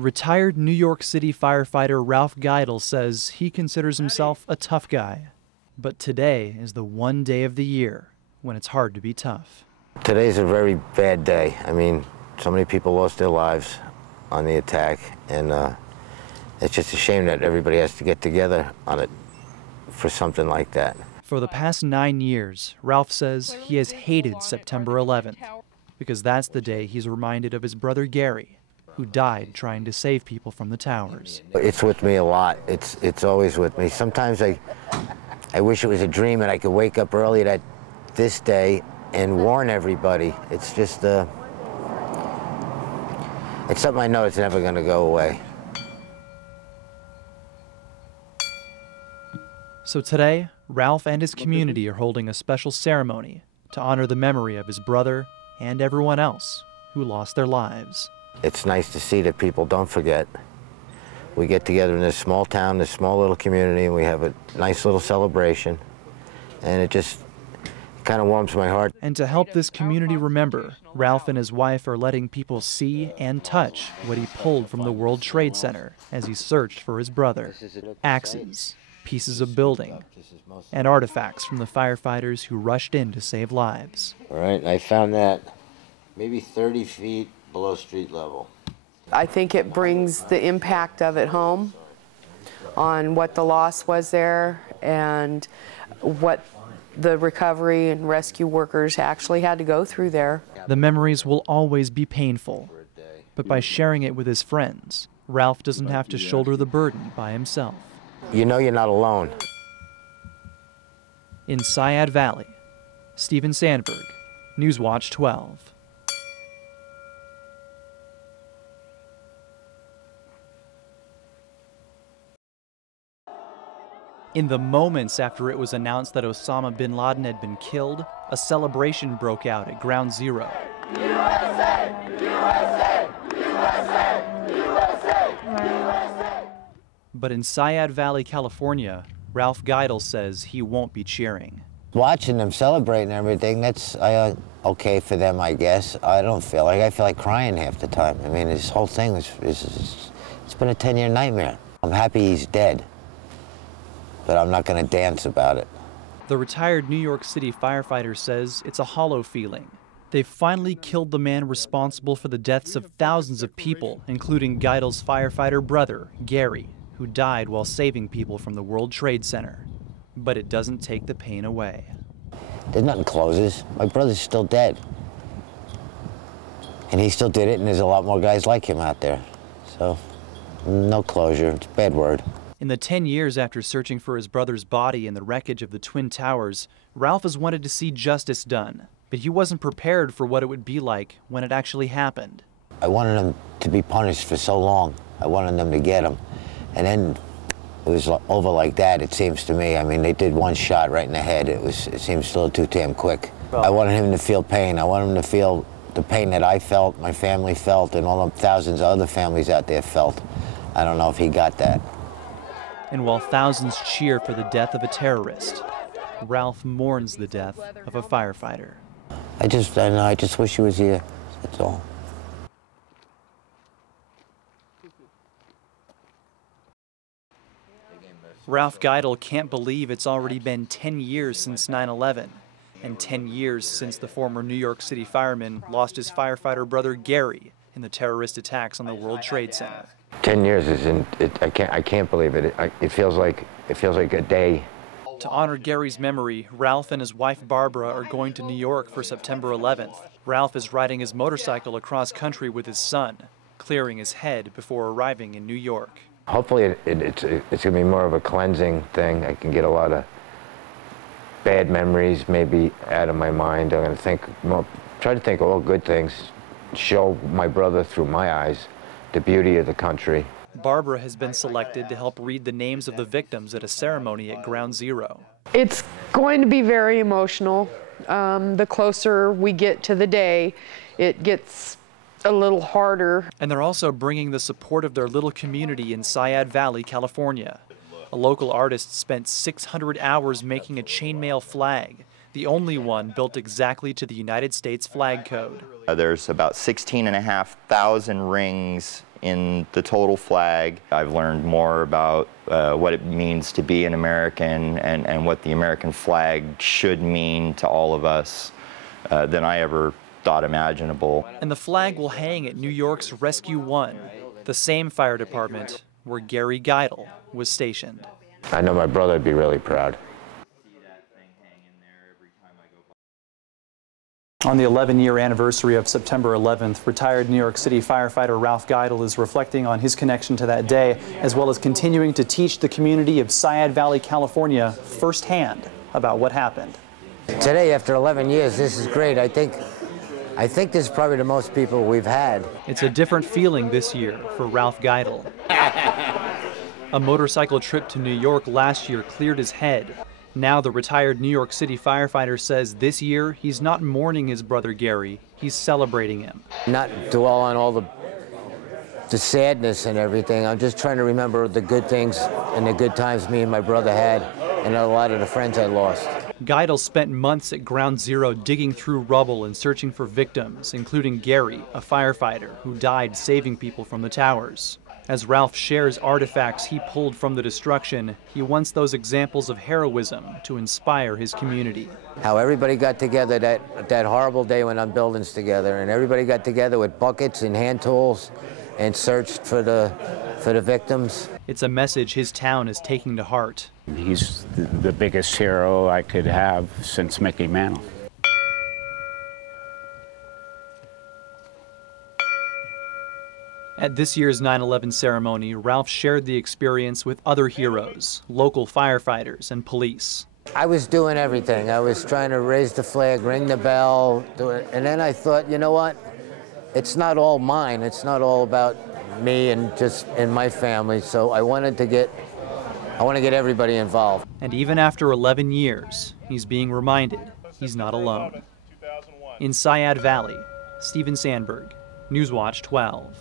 Retired New York City firefighter Ralph Geidel says he considers himself a tough guy. But today is the one day of the year when it's hard to be tough. Today's a very bad day. I mean, so many people lost their lives on the attack, and it's just a shame that everybody has to get together on it for something like that. For the past 9 years, Ralph says he has hated September 11th because that's the day he's reminded of his brother Gary, who died trying to save people from the towers. It's with me a lot. It's always with me. Sometimes I wish it was a dream and I could wake up early this day and warn everybody. It's just it's something I know it's never going to go away. So today, Ralph and his community are holding a special ceremony to honor the memory of his brother and everyone else who lost their lives. It's nice to see that people don't forget. We get together in this small town, this small little community, and we have a nice little celebration. And it just kind of warms my heart. And to help this community remember, Ralph and his wife are letting people see and touch what he pulled from the World Trade Center as he searched for his brother. Axes, pieces of building, and artifacts from the firefighters who rushed in to save lives. All right, I found that maybe 30 feet below street level. I think it brings the impact of it home on what the loss was there and what the recovery and rescue workers actually had to go through there. The memories will always be painful, but by sharing it with his friends, Ralph doesn't have to shoulder the burden by himself. You know you're not alone. In Seiad Valley, Stephen Sandberg, Newswatch 12. In the moments after it was announced that Osama Bin Laden had been killed, a celebration broke out at Ground Zero. USA! USA! USA! USA! USA! But in Seiad Valley, California, Ralph Geidel says he won't be cheering. Watching them celebrating everything, that's okay for them, I guess. I feel like crying half the time. I mean, this whole thing it's been a 10-year nightmare. I'm happy he's dead, but I'm not going to dance about it. The retired New York City firefighter says it's a hollow feeling. They've finally killed the man responsible for the deaths of thousands of people, including Geidel's firefighter brother, Gary, who died while saving people from the World Trade Center. But it doesn't take the pain away. There's nothing closes. My brother's still dead. And he still did it, and there's a lot more guys like him out there. So, no closure. It's a bad word. In the 10 years after searching for his brother's body in the wreckage of the Twin Towers, Ralph has wanted to see justice done, but he wasn't prepared for what it would be like when it actually happened. I wanted him to be punished for so long. I wanted them to get him. And then it was over like that, it seems to me. I mean, they did one shot right in the head. It seems still too damn quick. I wanted him to feel pain. I wanted him to feel the pain that I felt, my family felt, and all the thousands of other families out there felt. I don't know if he got that. And while thousands cheer for the death of a terrorist, Ralph mourns the death of a firefighter. I just wish he was here, that's all. Ralph Geidel can't believe it's already been 10 years since 9/11, and 10 years since the former New York City fireman lost his firefighter brother Gary in the terrorist attacks on the World Trade Center. 10 years I can't believe it. It feels like a day. To honor Gary's memory, Ralph and his wife Barbara are going to New York for September 11th. Ralph is riding his motorcycle across country with his son, clearing his head before arriving in New York. Hopefully it's going to be more of a cleansing thing. I can get a lot of bad memories maybe out of my mind. I'm going to try to think of all good things, show my brother through my eyes the beauty of the country. Barbara has been selected to help read the names of the victims at a ceremony at Ground Zero. It's going to be very emotional. The closer we get to the day, it gets a little harder. And they're also bringing the support of their little community in Seiad Valley, California. A local artist spent 600 hours making a chainmail flag, the only one built exactly to the United States flag code. There's about 16,500 rings in the total flag. I've learned more about what it means to be an American and what the American flag should mean to all of us than I ever thought imaginable. And the flag will hang at New York's Rescue 1, the same fire department where Gary Geidel was stationed. I know my brother would be really proud. On the 11-year anniversary of September 11th, retired New York City firefighter Ralph Geidel is reflecting on his connection to that day, as well as continuing to teach the community of Seiad Valley, California, firsthand about what happened. Today, after 11 years, this is great. I think this is probably the most people we've had. It's a different feeling this year for Ralph Geidel. A motorcycle trip to New York last year cleared his head. Now the retired New York City firefighter says this year he's not mourning his brother Gary, he's celebrating him. Not dwell on all the sadness and everything. I'm just trying to remember the good things and the good times me and my brother had and a lot of the friends I lost. Geidel spent months at Ground Zero digging through rubble and searching for victims, including Gary, a firefighter who died saving people from the towers. As Ralph shares artifacts he pulled from the destruction, he wants those examples of heroism to inspire his community. How everybody got together that horrible day when on buildings together, and everybody got together with buckets and hand tools and searched for the victims. It's a message his town is taking to heart. He's the biggest hero I could have since Mickey Mantle. At this year's 9/11 ceremony, Ralph shared the experience with other heroes, local firefighters and police. I was doing everything. I was trying to raise the flag, ring the bell, and then I thought, you know what? It's not all mine. It's not all about me and just in my family. So I want to get everybody involved. And even after 11 years, he's being reminded he's not alone. In Seiad Valley, Stephen Sandberg, Newswatch 12.